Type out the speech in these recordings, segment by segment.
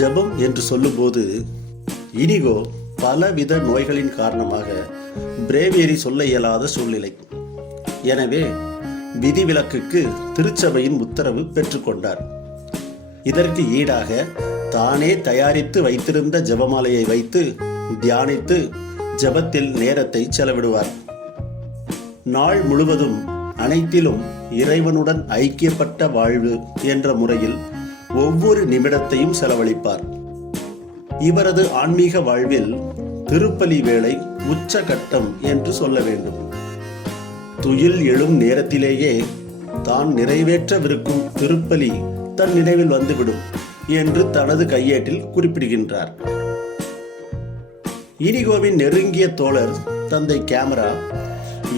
ஜெபம் என்று சொல்லும்போது இனிகோ பலவித நோய்களின் காரணமாக பிரேவேரி சொல்ல இயலாத சூழ்நிலை. எனவே விதிவிலக்குக்கு திருச்சபையின் உத்தரவு பெற்றுக்கொண்டார். இதற்கு ஈடாக தானே தயாரித்து வைத்திருந்த ஜெபமாலையை வைத்து தியானித்து ஜெபத்தில் நேரத்தை செலவிடுவார். நாள் முழுவதும் அனைத்திலும் இறைவனுடன் ஐக்கியப்பட்ட வாழ்வு என்ற முறையில் ஒவ்வொரு நிமிடத்தையும் செலவழிப்பார். இவரது ஆன்மீக வாழ்வில் திருப்பலி வேலை உச்சகட்டம் என்று சொல்ல வேண்டும். துயில் எழும் நேரத்திலேயே தான் நிறைவேற்றவிருக்கும் திருப்பலி தன் நினைவில் வந்துவிடும் என்று தனது கையேட்டில் குறிப்பிடுகின்றார். இனிகோவின் நெருங்கிய தோழர் தந்தை கேமரா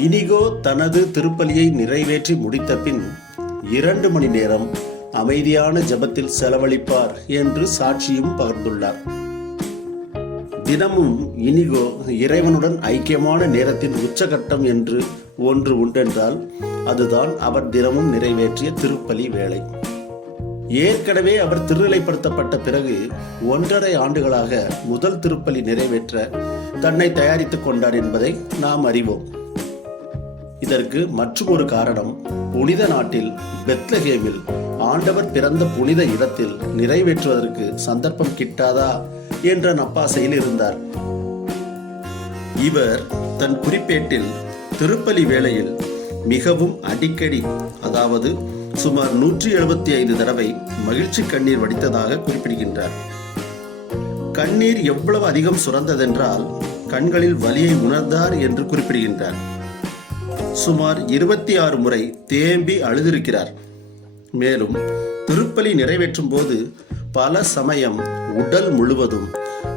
இனிகோ தனது திருப்பலியை நிறைவேற்றி முடித்த பின் இரண்டு மணி நேரம் அமைதியான ஜெபத்தில் செலவழிப்பார் என்று சாட்சியும் பகிர்ந்துள்ளார். தினமும் இனிகோ இறைவனுடன் ஐக்கியமான நேரத்தின் உச்சகட்டம் என்று ஒன்று உண்டென்றால் அதுதான் அவர் தினமும் நிறைவேற்றிய திருப்பலி வேலை ஏற்கனவே அவர் திருநிலைப்படுத்தப்பட்ட பிறகு ஒன்றரை ஆண்டுகளாக முதல் திருப்பலி நிறைவேற்ற தன்னை தயாரித்துக் கொண்டார் என்பதை நாம் அறிவோம். இதற்கு மற்றும் ஒரு காரணம் புனித நாட்டில் பெத்லஹேமில் ஆண்டவர் பிறந்த புனித இடத்தில் நிறைவேற்றுவதற்கு சந்தர்ப்பம் கிட்டாதா என்ற நப்பாசையில் இருந்தார். இவர் தன் குறிப்பேட்டில் திருப்பலி வேளையில் மிகவும் அடிக்கடி அதாவது சுமார் நூற்றி எழுபத்தி ஐந்து தடவை மகிழ்ச்சி கண்ணீர் வடித்ததாக குறிப்பிடுகின்றார். கண்ணீர் எவ்வளவு அதிகம் சுரந்ததென்றால் கண்களில் வலியை உணர்ந்தார் என்று குறிப்பிடுகின்றார். சுமார் இருபத்தி ஆறு முறை தேம்பி அழுதிருக்கிறார். மேலும் திருப்பலி நிறைவேற்றும் போது பல சமயம் உடல் முழுவதும்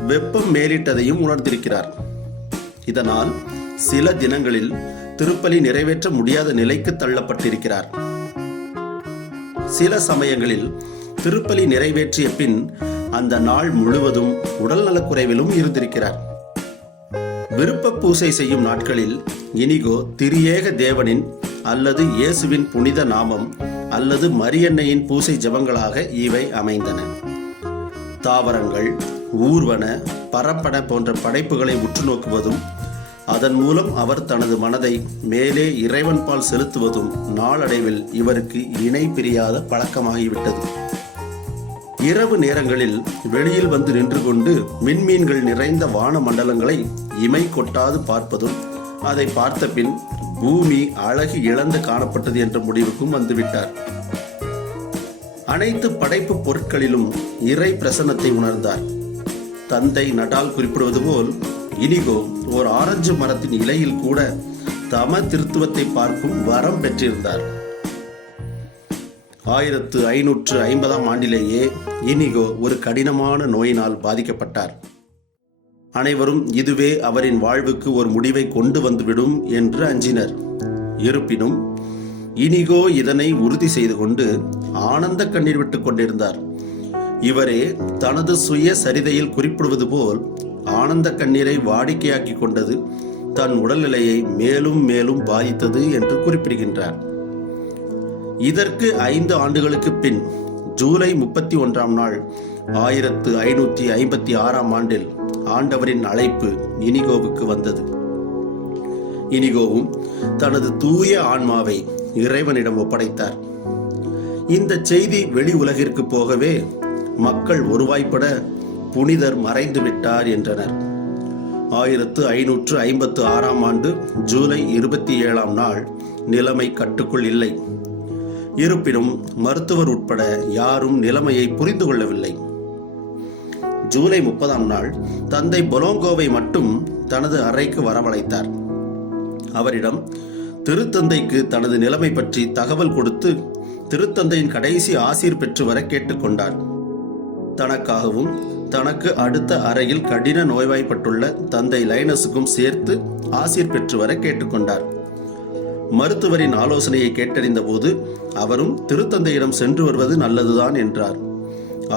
வெப்பம் மேலிட்டதையும் உணர்ந்திருக்கிறார். இதனால் சில தினங்களில் திருப்பலி நிறைவேற்ற முடியாத நிலைக்கு தள்ளப்பட்டிருக்கிறார். சில சமயங்களில் திருப்பலி நிறைவேற்றிய பின் அந்த நாள் முழுவதும் உடல்நலக்குறைவிலும் இருந்திருக்கிறார். விருப்ப பூசை செய்யும் நாட்களில் இனிகோ திரியேக தேவனின் அல்லது இயேசுவின் புனித நாமம் அல்லது மரியன்னையின் பூசை ஜபங்களாக இவை அமைந்தன. தாவரங்கள் ஊர்வன பரப்பன போன்ற படைப்புகளை உற்று நோக்குவதும் அதன் மூலம் அவர் தனது மனதை மேலே இறைவன்பால் செலுத்துவதும் நாளடைவில் இவருக்கு இணை பிரியாத பழக்கமாகிவிட்டது. இரவு நேரங்களில் வெளியில் வந்து நின்று கொண்டு மின்மீன்கள் நிறைந்த வான மண்டலங்களை இமை கொட்டாது பார்ப்பதும் அதை பார்த்த பின் பூமி அழகு இழந்து காணப்பட்டது என்ற முடிவுக்கும் வந்துவிட்டார். அனைத்து படைப்பு பொருட்களிலும் இறை பிரசன்னத்தை உணர்ந்தார். தந்தை நடால் குறிப்பிடுவது போல் இனிகோ ஓர் ஆரஞ்சு மரத்தின் இலையில் கூட தம திருத்துவத்தை பார்க்கும் வரம் பெற்றிருந்தார். ஆயிரத்து ஐநூற்று ஐம்பதாம் ஆண்டிலேயே இனிகோ ஒரு கடினமான நோயினால் பாதிக்கப்பட்டார். அனைவரும் இதுவே அவரின் வாழ்வுக்கு ஒரு முடிவை கொண்டு வந்துவிடும் என்று அஞ்சினர். இருப்பினும் இனிகோ இதனை உறுதி செய்து கொண்டு ஆனந்த கண்ணீர் விட்டுக் கொண்டிருந்தார். இவரே தனது சுய சரிதையில் குறிப்பிடுவது போல் ஆனந்த கண்ணீரை வாடிக்கையாக்கி கொண்டது தன் உடல்நிலையை மேலும் மேலும் பாதித்தது என்று குறிப்பிடுகின்றார். இதற்கு ஐந்து ஆண்டுகளுக்கு பின் ஜூலை முப்பத்தி ஒன்றாம் நாள் ஆயிரத்து ஐநூற்றி ஐம்பத்தி ஆறாம் ஆண்டில் ஆண்டவரின் அழைப்பு இனிகோவுக்கு வந்தது. இனிகோவும் தனது தூய ஆன்மாவை இறைவனிடம் ஒப்படைத்தார். இந்த செய்தி வெளி உலகிற்கு போகவே மக்கள் ஒருவாய்ப்பட புனிதர் மறைந்து விட்டார் என்றனர். ஆயிரத்து ஐநூற்று ஐம்பத்து ஆறாம் ஆண்டு ஜூலை இருபத்தி ஏழாம் நாள் நிலைமை கட்டுக்குள் இல்லை. இருப்பினும் மருத்துவர் உட்பட யாரும் நிலைமையை புரிந்து கொள்ளவில்லை. ஜூலை முப்பதாம் நாள் தந்தை பொலோங்கோவை மட்டும் தனது அறைக்கு வரவழைத்தார். அவரிடம் திருத்தந்தைக்கு தனது நிலைமை பற்றி தகவல் கொடுத்து திருத்தந்தையின் கடைசி ஆசீர் பெற்று வர கேட்டுக்கொண்டார் தனக்காகவும் தனக்கு அடுத்த அறையில் கடின நோய்வாய்ப்பட்டுள்ள தந்தை லைனஸுக்கும் சேர்த்து ஆசீர் பெற்று வர கேட்டுக்கொண்டார் மருத்துவரின் ஆலோசனையை கேட்டறிந்த போது அவரும் திருத்தந்தையிடம் சென்று வருவது நல்லதுதான் என்றார்.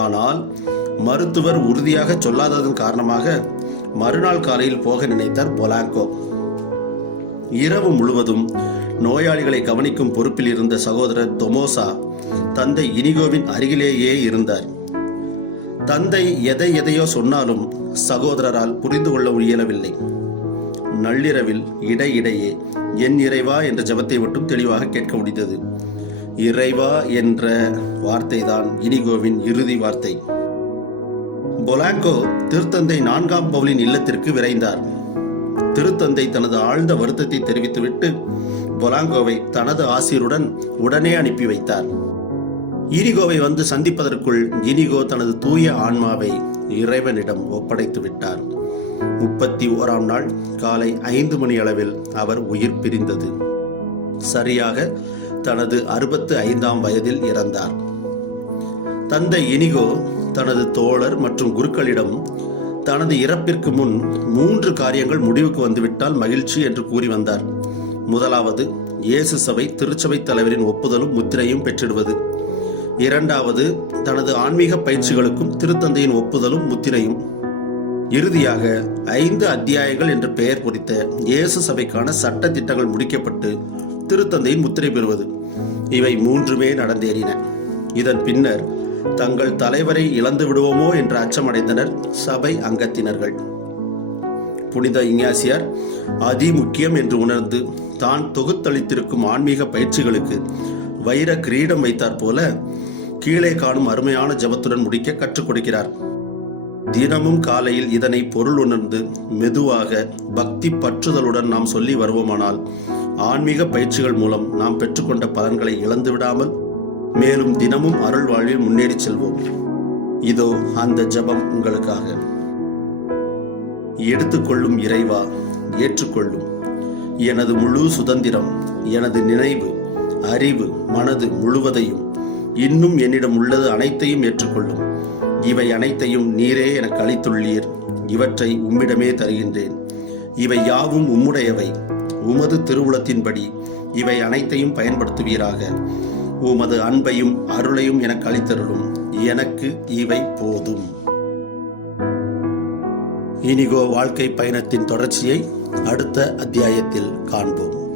ஆனால் மருத்துவர் உறுதியாக சொல்லாததன் காரணமாக மறுநாள் காலையில் போக நினைத்தார் பொலாங்கோ. இரவு முழுவதும் நோயாளிகளை கவனிக்கும் பொறுப்பில் இருந்த சகோதரர் தொமோசா தந்தை இனிகோவின் அருகிலேயே இருந்தார். தந்தை எதை எதையோ சொன்னாலும் சகோதரரால் புரிந்து கொள்ள இயலவில்லை. நள்ளிரவில் இடையிடையே என் இறைவா என்ற ஜெபத்தை மட்டும் தெளிவாக கேட்க முடிந்தது. இறைவா என்ற வார்த்தைதான் இனிகோவின் இறுதி வார்த்தை. பொலாங்கோ திருத்தந்தை நான்காம் பவுலின் இல்லத்திற்கு விரைந்தார். திருத்தந்தை தனது ஆழ்ந்த வருத்தத்தை தெரிவித்துவிட்டு பொலாங்கோவை தனது ஆசிரியருடன் உடனே அனுப்பி வைத்தார். இனிகோவை வந்து சந்திப்பதற்குள் இனிகோ தனது தூய ஆன்மாவை இறைவனிடம் ஒப்படைத்து விட்டார். முப்பத்தி ஓராம் நாள் காலை ஐந்து மணி அளவில் அவர் உயிர் பிரிந்தது. சரியாக தனது அறுபத்து ஐந்தாம் வயதில் இறந்தார். தந்தை இனிகோ தனது தோழர் மற்றும் குருக்களிடம் தனது இறப்பிற்கு முன் மூன்று காரியங்கள் முடிவுக்கு வந்துவிட்டால் மகிழ்ச்சி என்று கூறி வந்தார். முதலாவது இயேசு சபை திருச்சபை தலைவரின் ஒப்புதலும் முத்திரையும் பெற்றிடுவது. இரண்டாவது தனது ஆன்மீக பயிற்சிகளுக்கும் திருத்தந்தையின் ஒப்புதலும் முத்திரையும். இறுதியாக ஐந்து அத்தியாயங்கள் என்று பெயர் பொறித்த இயேசு சபைக்கான சட்ட திட்டங்கள் முடிக்கப்பட்டு திருத்தந்தையின் முத்திரை பெறுவது. இவை மூன்றுமே நடந்தேறின. இதன் பின்னர் தங்கள் தலைவரை இழந்து விடுவோமோ என்று அச்சமடைந்தனர் சபை அங்கத்தினர்கள். புனித இஞ்ஞாசியார் அதிமுக்கியம் என்று உணர்ந்து தான் தொகுத்தளித்திருக்கும் ஆன்மீக பயிற்சிகளுக்கு வைர கிரீடம் வைத்தார் போல கீழே காணும் அருமையான ஜெபத்துடன் முடிக்க கற்றுக் கொடுக்கிறார். தினமும் காலையில் இதனை பொருள் உணர்ந்து மெதுவாக பக்தி பற்றுதலுடன் நாம் சொல்லி வருவோமானால் ஆன்மீக பயிற்சிகள் மூலம் நாம் பெற்றுக்கொண்ட பலன்களை இழந்து விடாமல் மேலும் தினமும் அருள் வாழ்வில் முன்னேறி செல்வோம். இதோ அந்த ஜெபம் உங்களுக்காக. எடுத்துக்கொள்ளும் இறைவா ஏற்றுக்கொள்ளும். எனது முழு சுதந்திரம் எனது நினைவு அறிவு மனது முழுவதையும் இன்னும் என்னிடம் உள்ளது அனைத்தையும் ஏற்றுக்கொள்ளும். இவை அனைத்தையும் நீரே எனக்கு அளித்துள்ளீர். இவற்றை உம்மிடமே தருகின்றேன். இவை யாவும் உம்முடையவை. உமது திருவுளத்தின்படி இவை அனைத்தையும் பயன்படுத்துவீராக. உமது அன்பையும் அருளையும் எனக்கு அளித்தருளும். எனக்கு இவை போதும். இனிகோ வாழ்க்கை பயணத்தின் தொடர்ச்சியை அடுத்த அத்தியாயத்தில் காண்போம்.